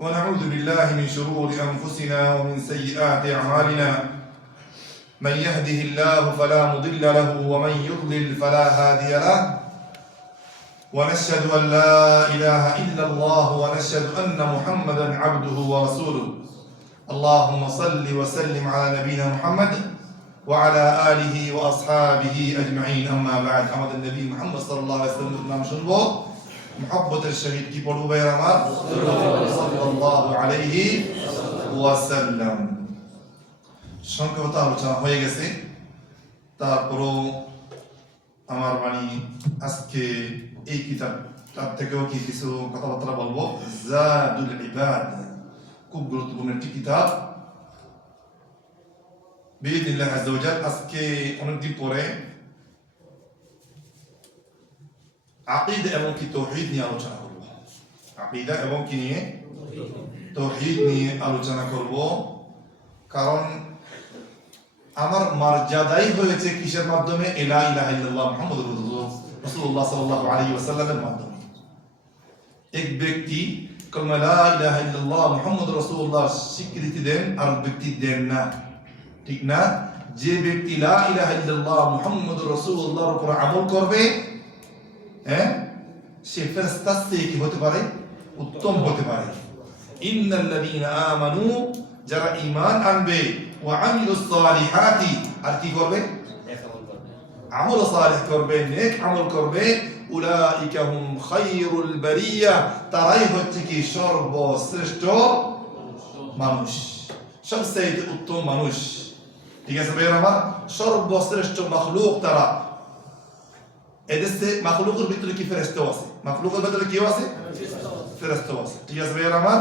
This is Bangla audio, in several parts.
ونعوذ بالله من شرور أنفسنا ومن سيئات أعمالنا من يهده الله فلا مضل له ومن يضلل فلا هادي له ونشهد أن لا إله إلا الله ونشهد أن محمدا عبده ورسوله اللهم صل وسلم على نبينا محمد وعلى آله وأصحابه أجمعين أما بعد أمد النبي محمد صلى الله عليه وسلم نام شنبو محبة الشهيد كي بڑو بيرامار صلى الله عليه وسلم সংক্ষেপত আলোচনা হয়ে গেছে তারপরও আমার আজকে এই কিতাব থেকেও কিছু কথাবার্তা বলবো জাদুল ইবাদ খুব গুরুত্বপূর্ণ একটি কিতাব বিইذنিল্লাহ আযজা ওয়া জাল আজকে অনেকদিন পরে আকীদা এবং কি তাওহীদ নিয়ে আলোচনা করব আকীদা এবং কি নিয়ে তাওহীদ নিয়ে আলোচনা করব কারণ আমার মর্যাদাই হয়েছে কিসের মাধ্যমে লা ইলাহা ইল্লাল্লাহ মুহাম্মাদুর রাসূলুল্লাহ সাল্লাল্লাহু আলাইহি ওয়াসাল্লামের মাধ্যমে এক ব্যক্তি কালমা লা ইলাহা ইল্লাল্লাহ মুহাম্মাদুর রাসূলুল্লাহ স্বীকৃতি দেন আর ব্যক্তি দেন না ঠিক না যে ব্যক্তি লা ইলাহা ইল্লাল্লাহ মুহাম্মাদুর রাসূলুল্লাহর উপর আমল করবে সে ফেরেশতা থেকে কি হতে পারে উত্তম হতে পারে ইন্নাল্লাযীনা আমানু যারা ঈমান আনবে ওয়া আমিলুস সালিহাতি আর কি করবে আমল সালিহ করবে নেক আমল করবে উলাইকা হুম খায়রুল বারিয়া তারাই হচ্ছে কি সর্বশ্রেষ্ঠ মানুষ সবচেয়ে উত্তম মানুষ ঠিক আছে ভাইরা আমার সর্বশ্রেষ্ঠ মাখলুক তারা এদেশে মাখলুকের ভিতরে কি ফেরেশতা আছে মাখলুকের ভিতরে কি আছে ফেরেশতা আছে ঠিক আছে ভাইরা আমার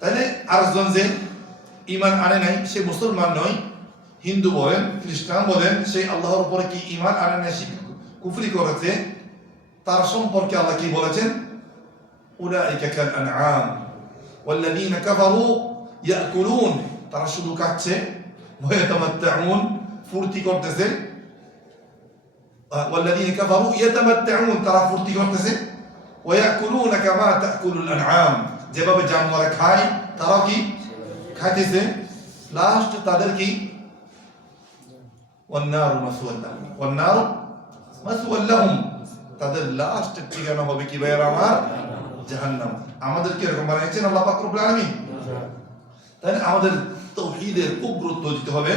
তাহলে আরেকজন যে ঈমান আনে নাই সে মুসলমান নয় হিন্দু বলেন খ্রিস্টান বলেন সে আল্লাহর উপরে কি ঈমান আনে নাই সে কুফরি করেছে তার সম্পর্কে আল্লাহ কি বলেছেন উলাইকা কাল আনআম ওয়াল্লাযীনা কাফারু ইয়াকুলুন তারা শুধু খাচ্ছে ওয়া ইয়াতামাত্তাউন ফুর্তি করতেছে ওয়াল্লাযীনা কাফারু ইয়াতামাত্তাউন তারা ফুর্তি করতেছে ওয়া ইয়াকুলুনা কামা তাকুলুল আনআম যেভাবে জানোয়ার খায় তারা কি খাইতেছে লাস্ট তাদের কি ওয়ান্নারু মাসওয়াল লাহুম তাদের লাস্ট ঠিকানা হবে কি ভাইরা আমার জাহান্নাম আমাদের কি এরকম বানাইছেন আল্লাহ পাক রব্বুল আলামিন তাই আমাদের তাওহীদের খুব গুরুত্ব দিতে হবে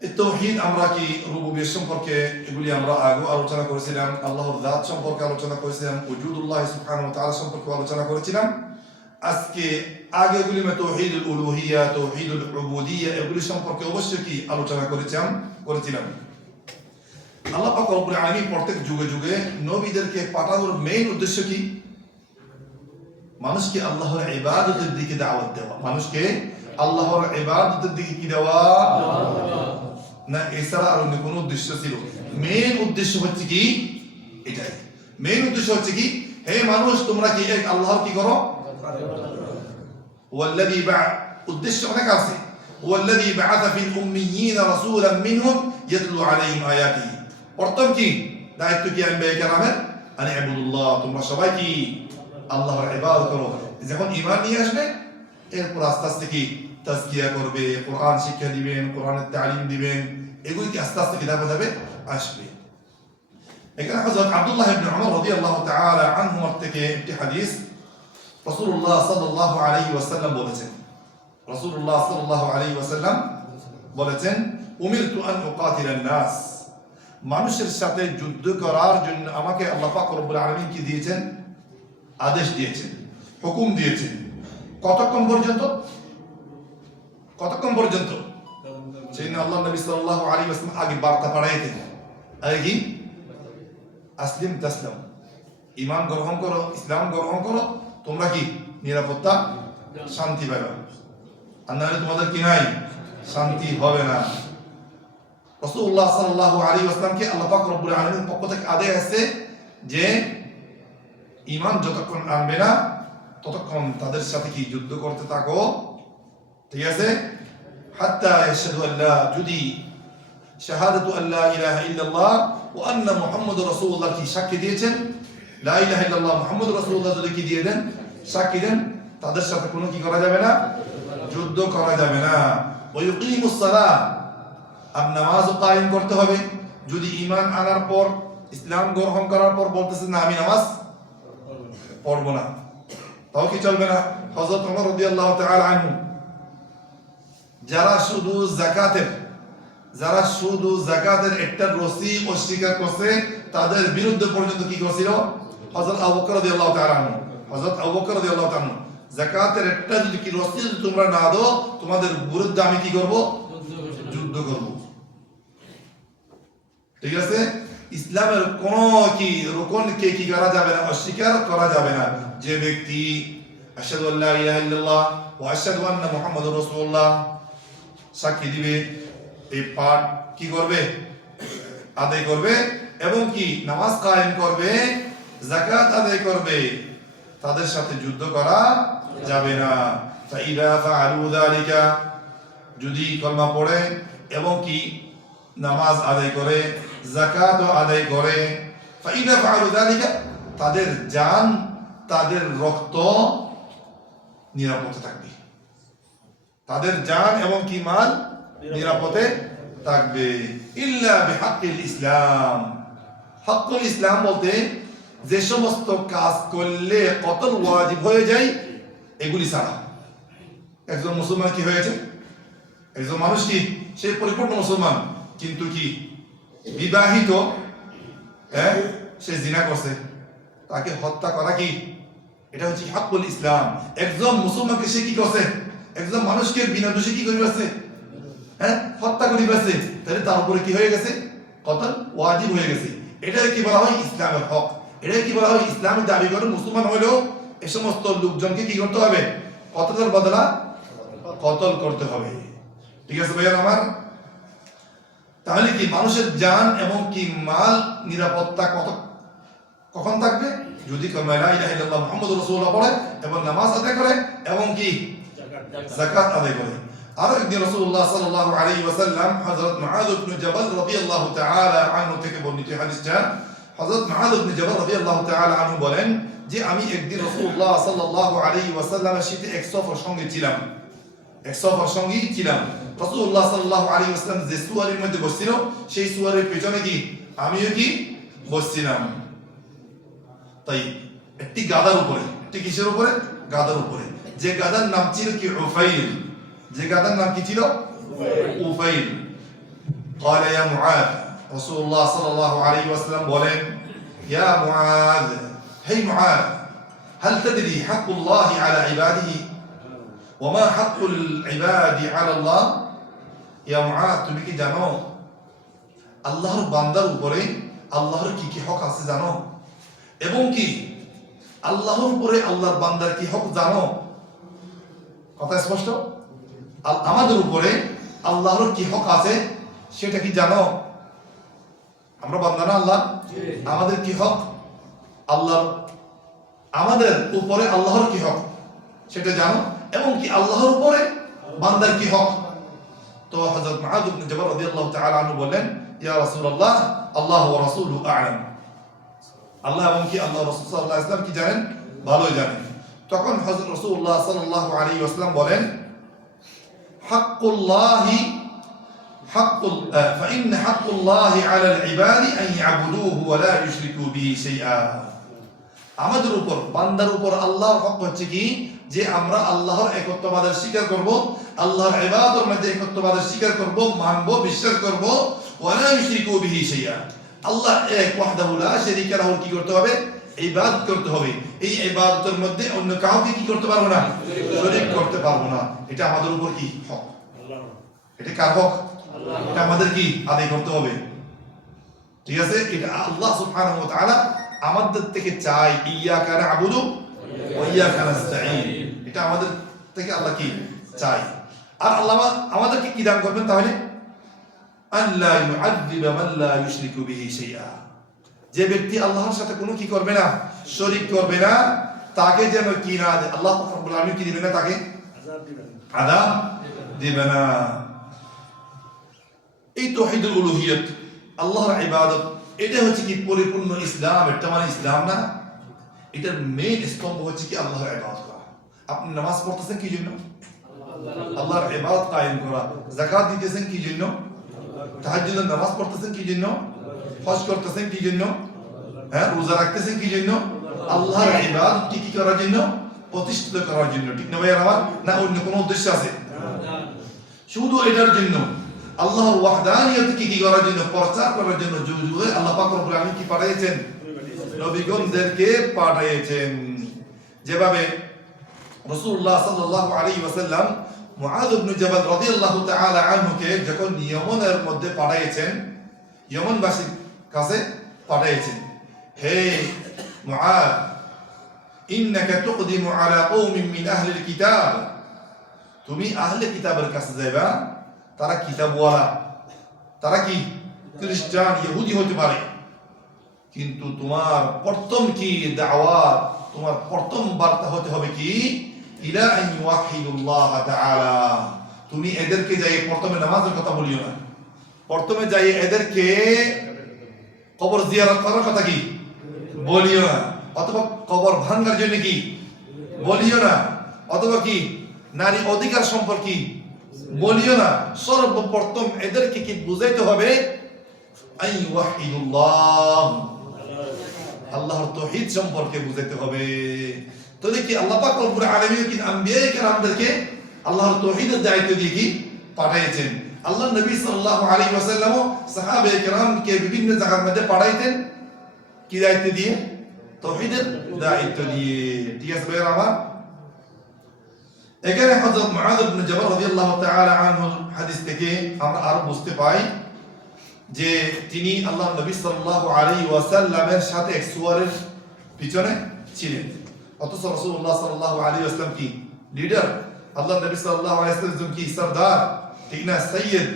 এই তাওহীদ আমরা কি রুবুবিয়্যাহ সম্পর্কে এগুলি আমরা আগে আলোচনা করেছিলাম আল্লাহর জাত সম্পর্কে আলোচনা করেছিলাম ওজুদুল্লাহ সুবহানাহু ওয়া তাআলা সম্পর্কে আলোচনা করেছিলাম আজকে আগেগুলি মে তাওহীদুল উলুহিয়্যাহ তাওহীদুল উবুদিয়্যাহ এগুলি সম্পর্কে অবশ্যই কি আলোচনা করেছিলাম আল্লাহ পাক রব্বুল আলামিন প্রত্যেক যুগে যুগে নবীদেরকে পাঠানোর মেইন উদ্দেশ্য কি মানুষকে আল্লাহর ইবাদতের দিকে দাওয়াত দেওয়া মানুষকে আল্লাহর ইবাদতের দিকে কি দেওয়া না এছাড়া আর অন্য কোনো উদ্দেশ্য ছিল মেইন উদ্দেশ্য হচ্ছে কি এটাই মেইন উদ্দেশ্য হচ্ছে কি হে মানুষ তোমরা কি এক আল্লাহর কি করো ওয়াল্লাযী উদ্দেশ্য অনেক আছে ওয়াল্লাযী বাআসা ফিল উম্মিয়িনা রাসূলান মিনহুম ইয়াতলু আলাইহিম আয়াতিহি প্রথম কি দায়িত্ব কি আনবিয়া কেরামের আনি ইবাদুল্লাহ তোমরা সবাই কি আল্লাহর ইবাদত করো যখন ঈমান নিয়ে আসবে এরপর আস্তে আস্তে কি তাজকিয়া করবে কোরআন শিক্ষা দিবেন কোরআনের তালিম দিবেন এগুলি কি আস্তে আস্তে কিতাবে যাবে আসবে এখানে হযরত আব্দুল্লাহ ইবনে উমর রাদিয়াল্লাহু তাআলা আনহু থেকে একটি হাদিস রাসূলুল্লাহ সাল্লাল্লাহু আলাইহি ওয়াসাল্লাম বলেছেন রাসূলুল্লাহ সাল্লাল্লাহু আলাইহি ওয়াসাল্লাম বলেছেন উমিরতু আন উকাতিলান নাস মানুষের সাথে যুদ্ধ করার জন্য আমাকে আল্লাহ পাক রব্বুল আলামিন কি দিয়েছেন আদেশ দিয়েছেন হুকুম দিয়েছেন কতক্ষণ পর্যন্ত সেইদিন আল্লাহ নবী সাল্লাল্লাহু আলাইহি ওয়াসাল্লাম আগে বার্তা পাঠাইতেন আগে কি আসলিম তাসলাম ঈমান গ্রহণ করো ইসলাম গ্রহণ করো তোমরা কি নিরাপত্তা শান্তি পাবে আর নাহলে তোমাদের কি নাই শান্তি হবে না রাসূলুল্লাহ সাল্লাল্লাহু আলাইহি ওয়াসাল্লামকে আল্লাহ পাক রব্বুল আলামিনের পক্ষ থেকে আদেশ আছে যে ঈমান যতক্ষণ আনবে না ততক্ষণ তাদের সাথে কি যুদ্ধ করতে থাকো ঠিক আছে হাত্তা ইয়াশহাদু আল্লাহ যদি শাহাদাতু আল্লা ইলাহা ইল্লাল্লাহ ওয়া আন্না মুহাম্মাদুর রাসূলুল্লাহ কি সাক্ষী দিয়েছেন লা ইলাহা ইল্লাল্লাহ মুহাম্মাদুর রাসূলুল্লাহ যদি কি দিয়ে দেন সাক্ষী দেন, তাদের সাথে কোনো কি করা যাবে না, যুদ্ধ করা যাবে না। ওয়া ইউকিমুস সালাহ, আর নামাজও কায়েম করতে হবে। যদি ঈমান আনার পর, ইসলাম গ্রহণ করার পর বলতেছে না আমি নামাজ পড়বো না, তাও কি চলবে না? হযরত ওমর রাদিয়াল্লাহু তাআলা আনহু যারা শুধু যাকাতের একটা রসি অস্বীকার করছে, তাদের বিরুদ্ধে পর্যন্ত কি করছিল হযরত আবু বকর রাদিয়াল্লাহু তাআলা আনহু। হযরত আবু বকর রাদিয়াল্লাহু তাআলা, যাকাতের একটা যদি কি রসি যদি তোমরা না দাও, তোমাদের বিরুদ্ধে আমি কি করব, যুদ্ধ করব। ঠিক আছে? ইসলামের কোন কি রুকনকে কি করা যাবে না, অস্বীকার করা যাবে না। যে ব্যক্তি আশহাদু আল্লা ইলাহা ইল্লাল্লাহ ওয়া আশহাদু আন্না মুহাম্মাদুর রাসূলুল্লাহ সাক্ষী দিবে, এই পাঠ কি করবে, আদায় করবে, এবং কি নামাজ কায়েম করবে, যাকাত আদায় করবে, তাদের সাথে যুদ্ধ করা যাবে না। ফাইদা ফাআলু যালিকা, যদি কলমা পড়ে এবং কি নামাজ আদায় করে, যাকাত আদায় করে, ফাইদা ফাআলু যালিকা, তাদের জান, তাদের রক্ত নিরাপদে থাকবে, তাদের জান এবং কি মাল নিরাপদে থাকবে। ইল্লা বিহাক্কিল ইসলাম, হকুল ইসলাম বলতে যে সমস্ত কাজ করলে কতল ওয়াজিব হয়ে যায় এগুলি ছাড়া। একজন মুসলমান কি হয়েছে, একজন মানুষ কি সে পরিপূর্ণ মুসলমান কিন্তু কি বিবাহিত, সে জিনা করছে, তাকে হত্যা করা কি, এটা হচ্ছে হকুল ইসলাম। একজন মুসলমানকে সে কি করছে, একজন মানুষকে বিনা দোষে কি করিবাছে, হত্যা করিবাছে, তাহলে তার উপরে কি হয়ে গেছে, কতল ওয়াজিব হয়ে গেছে। এটাই কি বলা হয় ইসলামের হক, এটাই কি বলা হয় ইসলামের দাবি করে মুসলমান হইলেও এ সমস্ত লোকজনকে কি করতে হবে, কতলের বদলা কতল করতে হবে। ঠিক আছে ভাইয়া আমার? তাহলে কি মানুষের জান এবং কি মাল নিরাপত্তা কখন থাকবে, যদি কালিমা লা ইলাহা ইল্লাল্লাহ মুহাম্মাদুর রাসূলুল্লাহ পড়ে এবং নামাজ আদায় করে এবং কি যাকাত আদায় করে। আর একদিন রাসূলুল্লাহ সাল্লাল্লাহু আলাইহি ওয়াসাল্লাম হযরত মুআয ইবনে জাবাল রাদিয়াল্লাহু তাআলা আনহু থেকে বর্ণিত হাদিসটা, হযরত মুআয ইবনে জাবাল রাদিয়াল্লাহু তাআলা আনহু বলেন যে আমি একদিন রাসূলুল্লাহ সাল্লাল্লাহু আলাইহি ওয়াসাল্লামের সাথে এক সফর সঙ্গী ছিলাম, রাসূলুল্লাহ সাল্লাল্লাহু আলাইহি ওয়াসাল্লাম যে সুয়ারের মধ্যে বসছিল, সেই সুয়ারের পেছনে কি আমিও কি বসছিলাম। তাই একটি গাধার উপরে, একটি কিসের উপরে, গাধার উপরে, যে গাধার নাম ছিল কি উফাইল, যে গাধার নাম কি ছিল উফাইল। قال يا معاذ, রাসূলুল্লাহ সাল্লাল্লাহু আলাইহি ওয়াসাল্লাম বলেন, ইয়া মুআয, হে মুআয, هل تدري حق الله على عباده وما حق العباد على الله? ইয়া মুআয, তুমি কি জানো আল্লাহর বান্দার উপরে আল্লাহর কি কি হক আছে জানো, এবং কি আল্লাহর উপরে আল্লাহর বান্দার কি হক জানো? কথা স্পষ্ট? আমাদের উপরে আল্লাহর কি হক আছে সেটা কি জানো? আমরা বান্দা না আল্লাহ, আমাদের কি হক, আল্লাহর আমাদের উপরে আল্লাহর কি হক সেটা জানো, এবং কি আল্লাহর উপরে বান্দার কি হক? তো হযরত মুআয ইবনে জাবাল রাদিয়াল্লাহু তাআলা আনহু বলেন, ইয়া রাসূলুল্লাহ, আল্লাহু ওয়া রাসূলুহু আ'লাম, আল্লাহ এবং কি আল্লাহ রাসূল সাল্লাল্লাহু আলাইহি ওয়াসাল্লাম কি জানেন, ভালোই জানেন। তখন হযরত রাসূলুল্লাহ সাল্লাল্লাহু আলাইহি ওয়াসাল্লাম বলেন, হাক্কুল্লাহি فإن حق الله على العباد أن يعبدوه ولا يشركوا به شيئا, আমাদের উপর বান্দার উপর আল্লাহর হক হচ্ছে কি যে আমরা আল্লাহর একত্ববাদের স্বীকার করব, আল্লাহর ইবাদতের মধ্যে একত্ববাদের স্বীকার করব, মানব, বিশ্বাস করব, ওয়ালা ইউশরিকু বিহি শাইআ, আল্লাহ এক ওয়াহদাহু লা শারীকা লাহু কি করতে হবে, ইবাদত করতে হবে। এই ইবাদতের মধ্যে অন্য কাউকে কি করতে পারবো না, শরীক করতে পারবো না। এটা আমাদের উপর কি হক, এটা কার হক, এটা আমাদের কি আদায় করতে হবে। ঠিক আছে? এটা আল্লাহ সুবহানাহু ওয়া তাআলা আমাদের থেকে চাই, ইয়াকা না'বুদু ওয়া ইয়াকা নাস্তাঈন, এটা আমাদের থেকে আল্লাহ কি চাই। আর আল্লাহ আমাদেরকে কি দান করবেন তাহলে, আল্লা ইউআযযিবা মান লা ইউশরিকু বিহি শাইআ, যে ব্যক্তি আল্লাহর সাথে কোনো কি করবে না, শরীক করবে না, তাকে যেন কি না আল্লাহ রাব্বুল আলামিন কি দিবেন না, তাকে আযাব দিবেন না। এই তাওহীদুল উলুহিয়ত, আল্লাহর ইবাদত, এটা হচ্ছে কি পরিপূর্ণ ইসলাম। এটা মানে ইসলাম না, এটার মেইন স্তম্ভ হচ্ছে কি আল্লাহর ইবাদত করা। আপনি নামাজ পড়তেছেন কি জন্য? আল্লাহর ইবাদত কায়েম করা। যাকাত দিতেছেন কি জন্য? তাহাজ্জুদের নামাজ পড়তেছেন কি জন্য? হজ করতেছেন কি জন্য? হ্যাঁ, রোজা রাখতেছেন কি জন্য? আল্লাহর ইবাদত কি করার জন্য? প্রতিষ্ঠিত করার জন্য। ঠিক না ভাই আমার? না অন্য কোনো উদ্দেশ্য আছে? শুধু এটার জন্য, আল্লাহর ওয়াহদানিয়ত কি করার জন্য? প্রচার করার জন্য যুগে আল্লাহ পাক রব্বুল আলামিন কি পাঠিয়েছেন? নবীগণদেরকে পাঠিয়েছেন। যেভাবে রাসূলুল্লাহ সাল্লাল্লাহু আলাইহি ওয়াসাল্লাম মুআয ইবনে জাবাল রাদিয়াল্লাহু তাআলা আনহুকে যখন ইয়েমেনের মধ্যে পাঠিয়েছেন, ইয়েমেনবাসীর কাছে পাঠিয়েছেন, হে মুআয, ইন্নাকা তুকদিমু আলা কওমিন মিন আহলিল কিতাব, তুমি আহলে কিতাবের কাছে যাইবা। তারা কিতাবওয়ালা, তারা কি খ্রিস্টান ইহুদি হতে পারে, কিন্তু তোমার প্রথম কি দাওয়াত, তোমার প্রথম বার্তা হতে হবে কি? ইলা আন ইউহিদুল্লাহ তাআলা। তুমি এদেরকে যাই প্রথমে নামাজের কথা বলিও না, প্রথমে যাই এদেরকে কবর জিয়ারত করার কথা কি বলিও না, অথবা কবর ভাঙার জন্য কি বলিও না, অথবা কি নারী অধিকার সম্পর্কে বলিও না। সর্বপ্রথম এদেরকে কি বুঝাইতে হবে? আন ইউহিদুল্লাহ, আল্লাহর তাওহীদ সম্পর্কে বুঝাইতে হবে। তো দেখি আল্লাহ পাক রব্বুল আলামিন কি আম্বিয়া কেরামদেরকে আল্লাহর তাওহীদের দায়িত্ব দিয়ে কি পাঠাইছেন। আল্লাহ নবী সাল্লাল্লাহু আলাইহি ওয়াসাল্লাম সাহাবায়ে কেরামকে বিভিন্ন জায়গার মধ্যে পাঠাইতেন কি দায়িত্ব দিয়ে? তাওহীদের দায়িত্ব দিয়ে। ঠিক আছে ভাইরা আমার? এখানে হযরত মুআয ইবনে জাবাল রাদিয়াল্লাহু তাআলা আনহু হাদিস থেকে আমরা আরো বুঝতে পাই যে তিনি আল্লাহ নবী সাল্লাল্লাহু আলাইহি ওয়াসাল্লামের সাথে এক সুয়ারের পিছনে ছিলেন, অথচ রাসূলুল্লাহ সাল্লাল্লাহু আলাইহি ওয়াসাল্লাম কি লিডার, আল্লাহ নবী সাল্লাল্লাহু আলাইহি ওয়াসাল্লাম কি সরদার, ঠিক না, সাইয়্যিদ,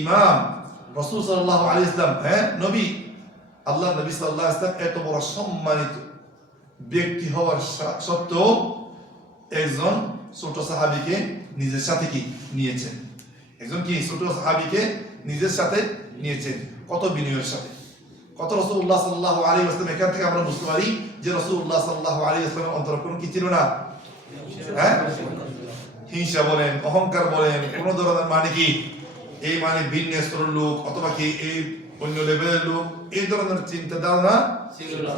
ইমাম, রাসূল সাল্লাল্লাহু আলাইহি ওয়াসাল্লাম, হ্যাঁ নবী। আল্লাহ নবী সাল্লাল্লাহু আলাইহি ওয়াসাল্লাম এত বড় সম্মানিত ব্যক্তি হওয়ার সত্ত্বেও একজন ছোট সাহাবীকে নিজের সাথে কি নিয়েছেন, একজন কি ছোট সাহাবীকে নিজের সাথে নিয়েছেন। কত বিনয়ের সাথে, কত রাসূলুল্লাহ সাল্লাল্লাহু আলাইহি ওয়াসাল্লাম। এখান থেকে আমরা বুঝতে পারি যে রাসূলুল্লাহ সাল্লাল্লাহু আলাইহি ওয়াসাল্লামের অন্তরে কোনো কি ছিল না, হ্যাঁ, হিংসা বলেন, অহংকার বলেন, কোন ধরনের মানে কি এই মানে ভিন্ন স্তরের লোক অথবা কি এই অন্য লেভেলের লোক, এই ধরনের চিন্তা ধারণা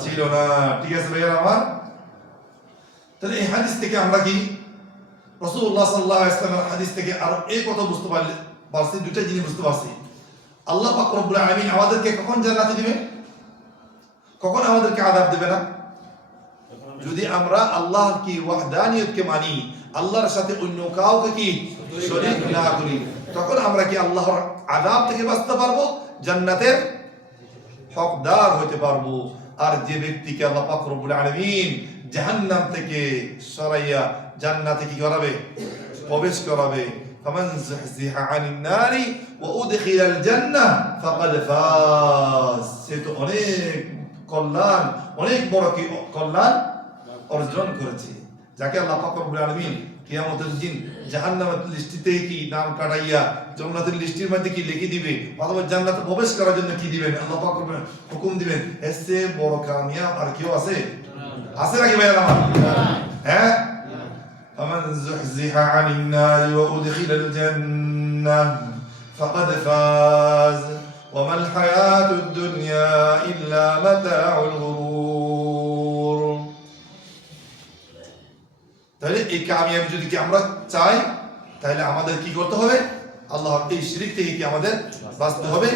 ছিল না। ঠিক আছে ভাইয়া আমার? তাহলে এই হাদিস থেকে আমরা কি রাসূলুল্লাহ সাল্লাল্লাহু আলাইহি ওয়াসাল্লামের হাদিস থেকে আরো এই কথা বুঝতে পারছি, দুইটা জিনিস বুঝতে পারছি। আল্লাহ পাক রব্বুল আলামিন আমাদেরকে কখন জান্নাতে দিবে, কখন আমাদেরকে আযাব দিবে না? যদি আমরা আল্লাহর কি ওয়াহদানিয়তকে মানি, আল্লাহর সাথে অন্য কাউকে কি শরীক না করি, তখন আমরা কি আল্লাহর আযাব থেকে বাঁচতে পারবো, জান্নাতের হকদার হতে পারবো। আর যে ব্যক্তিকে আল্লাহ পাক রব্বুল আলামিন জাহান্নাম থেকে সরাইয়া জান্নাতে কি করাবে, প্রবেশ করাবে, ফামান যুহজিহা আনিন নারি ওয়া উদখিলাল জান্নাহ ফাকাদ ফাজ, সে তো অনেক কল্যাণ, অনেক বড় কি কল্যাণ অর্জন করেছে। যাকে আল্লাহ পাক রব্বুল আলামিন কিয়ামতের দিন জাহান্নামের লিস্টিতে কি নাম কাটাইয়া জান্নাতের লিস্টির মধ্যে কি লিখে দিবে, অথবা জান্নাতে প্রবেশ করার জন্য কি দিবেন, আল্লাহ পাক রব্বুল হুকুম দিবেন, এর চেয়ে বড় কামিয়াব আর কেউ আছে? আছে নাকি ভাইয়া আমার? হ্যাঁ, ফামান যুহজিহা আনিন নারি ওয়া উদখিলাল জান্নাহ ফাকাদ ফাজ ওয়া মাল হায়াতুদ দুনিয়া ইল্লা মাতাউল গুরুর। তাহলে এই কামিয়াবি যদি কি আমরা চাই, তাহলে আমাদের কি করতে হবে? আল্লাহর এই শিরক থেকে কি আমাদের বাঁচতে হবে,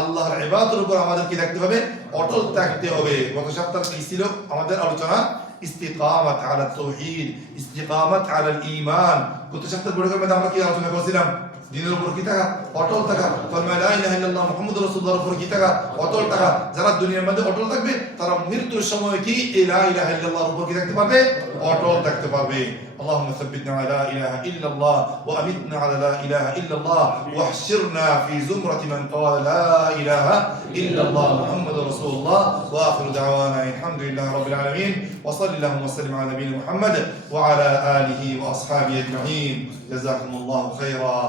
আল্লাহর ইবাদতের উপর আমাদের কি রাখতে হবে, অটল থাকতে হবে। গত সপ্তাহে কি ছিল আমাদের আলোচনা? ইস্তিকামাত আলা তাওহীদ, ইস্তিকামাত আলা ঈমান। গত সপ্তাহে বড় করে আমরা কি আলোচনা করেছিলাম? দিনের উপর কি থাকা, অটল থাকা। ফরমায়া লা ইলাহা ইল্লাল্লাহ মুহাম্মাদুর রাসূলুল্লাহর উপর কি থাকা, অটল থাকা। যারা দুনিয়ার মধ্যে অটল থাকবে তারা মৃত্যুর সময় কি এই লা ইলাহা ইল্লাল্লাহর উপর কি থাকতে পারবে, অটল থাকতে পারবে। اللهم ثبتنا على لا اله الا الله وامتنا على لا اله الا الله واحشرنا في زمرة من قال لا اله الا الله محمد رسول الله واخر دعوانا الحمد لله رب العالمين وصلى اللهم وسلم على نبينا محمد وعلى اله واصحابه اجمعين جزاكم الله خيرا.